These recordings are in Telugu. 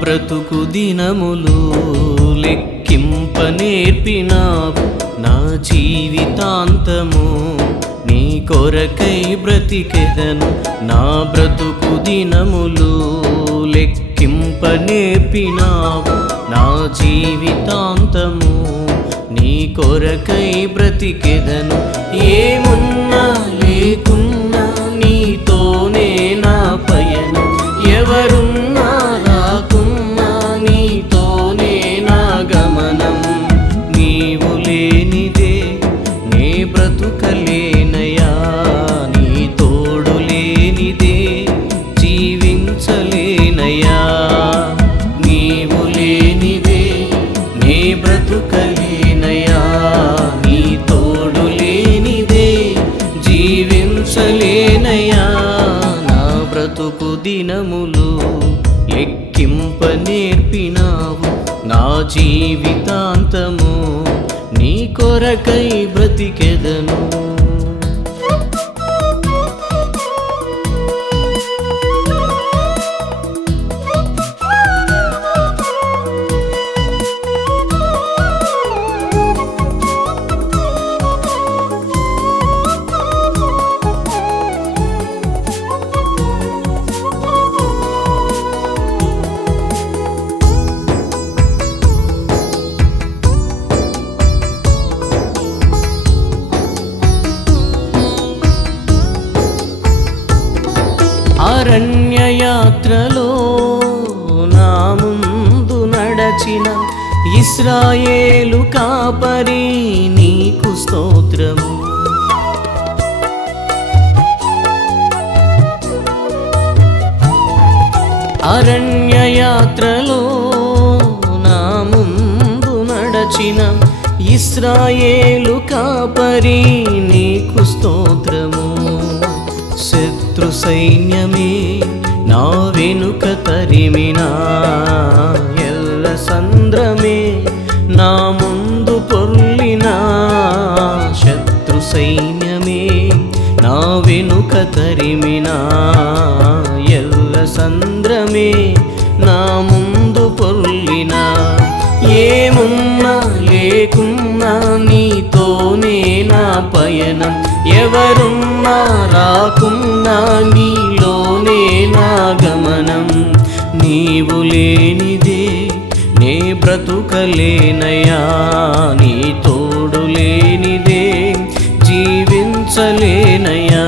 బ్రతుకు దినములు లెక్కింప నేర్పినావు నా జీవితాంతము. నీ కొరకై బ్రతికెదను నా బ్రతుకు దినములు లెక్కింప నేర్పినావు నా జీవితాంతము. నీ కొరకై బ్రతికెదను ఏమున్నా లేకున్నా నీతోనే నా పయనం. ఎవరున్నా దినములు లెక్కింప నేర్పినావు నా జీవితాంతము నీ కొరకై చేసిన ఇస్రాయేలు కాపరి నీకు స్తోత్రము అరణ్యయాత్రలో నా ముందు నడచిన ఇస్రాయేలు కాపరి నీకు స్తోత్రము. శత్రు సైన్యమే నా వెనుక తరిమినా. సంద్రమే నా ముందు పొర్లినా శత్రు సైన్యమే నా వెనుక తరిమిన. ఎల్ల సంద్రమే నా ముందు పొర్లినా. ఏమున్నా లేకున్నా నీతోనే నా పయనం. ఎవరున్నా రాకున్నా నీలోనే నా గమనం. నీవు లేనిదే బ్రతుకలేనయా నీ తోడు లేనిదే జీవించలేనయా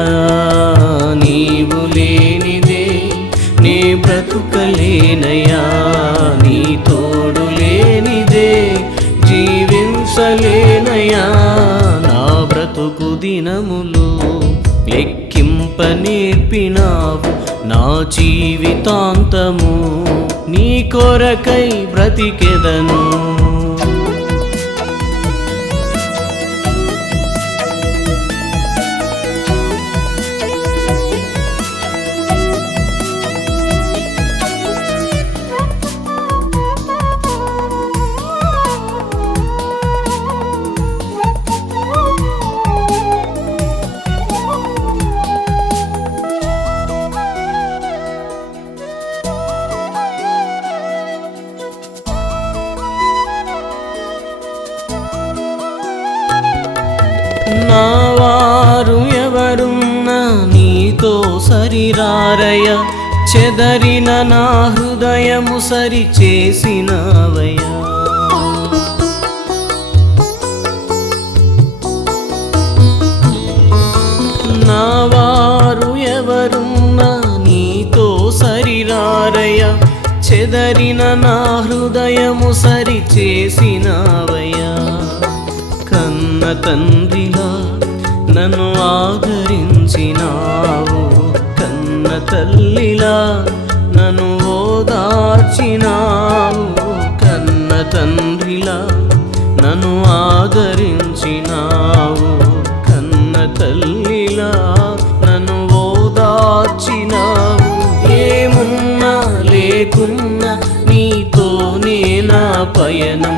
నీవు లేనిదే నీ బ్రతుకలేనయా నీ తోడు లేనిదే జీవించలేనయా నా బ్రతుకు దినములు లెక్కింప నేర్పినావు నా జీవితాంతము నీ కొరకై బ్రతికెదను. ఉన్నవారు ఎవరున్నా నీతో సరిరారయ. చెదరిన నా హృదయము సరి చేసినవయ్యా నావారు ఎవరున్నా నీతో సరిరారయ. చెదరిన నా హృదయము సరి చేసినవయ్యా కన్న తండ్రిలా నన్ను ఆదరించినావు. కన్న తల్లిలా నన్ను ఓదార్చినావు. కన్న తండ్రిలా నన్ను ఆదరించినావు. కన్న తల్లిలా నన్ను ఓదార్చినావు. ఏమున్నా లేకున్నా నీతోనే నా పయనం.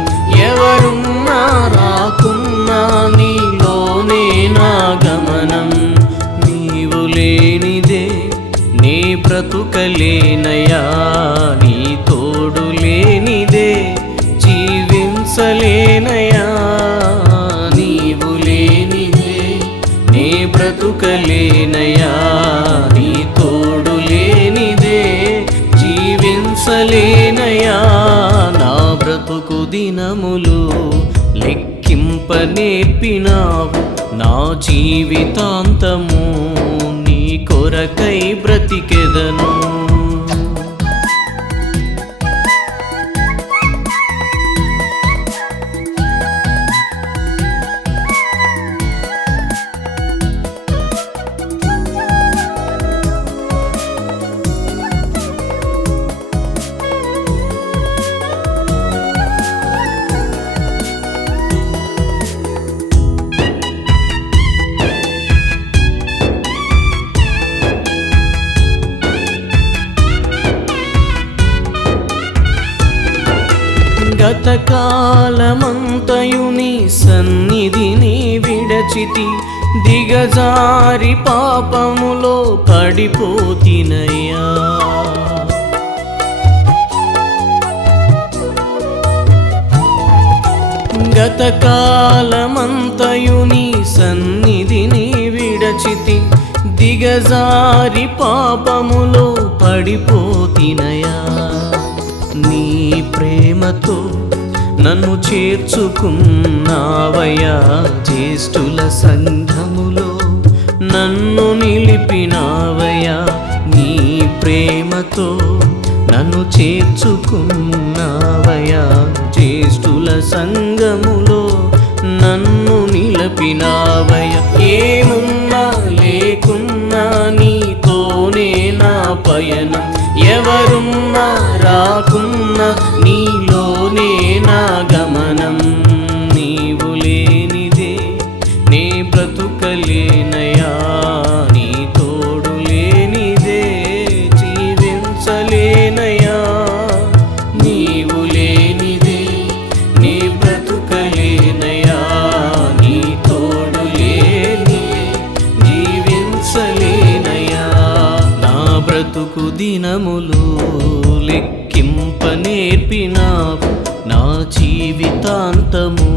జీవించలేనయా? నీ నీ తోడు లేనిదే జీవించలేనయా? నీవు లేనిదే నే బ్రతుకలేనయా? నీ తోడు లేనిదే జీవించలేనయా? నా బ్రతుకు దినములు లెక్కింప నేర్పినావు నా జీవితాంతము. కొరకై బ్రతికెదను. విడచితి దిగజారి పాపములో పడిపోతినయ్యా. గతకాలమంతయు నీ సన్నిధిని విడచితి దిగజారి పాపములో పడిపోతినయా చేర్చుకున్నావయ్యా జ్యేష్ఠుల సంఘములో నన్ను నిలిపినావయ్యా నీ ప్రేమతో నన్ను చేర్చుకున్నావయ్యా జ్యేష్ఠుల సంఘములో నన్ను నిలిపినావయ్యా. ఏమున్నా లేకున్నా నీతోనే నా పయనం. ఎవరున్నా రాకున్నా నాకు దినములు లెక్కింప నేర్పినావు నా జీవితాంతము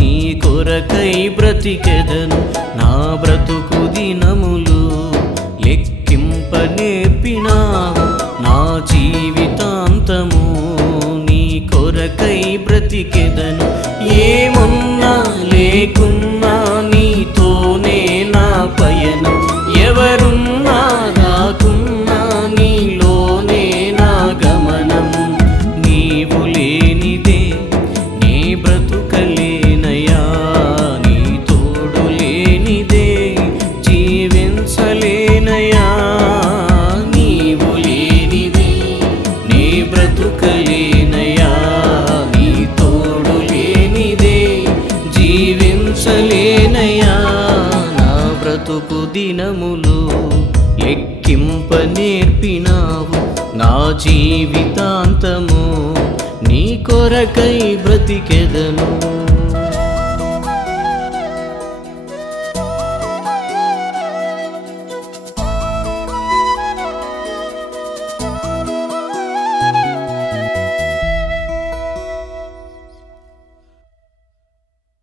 నీ కొరకై బ్రతికెదను. నా బ్రతుకు దినములు బ్రతుకలేనయా నీ తోడు లేనిదే జీవించలేనయా నా బ్రతుకు దినములు ఎక్కింప నేర్పినావు నా జీవితాంతము నీ కొరకై బ్రతికెదను.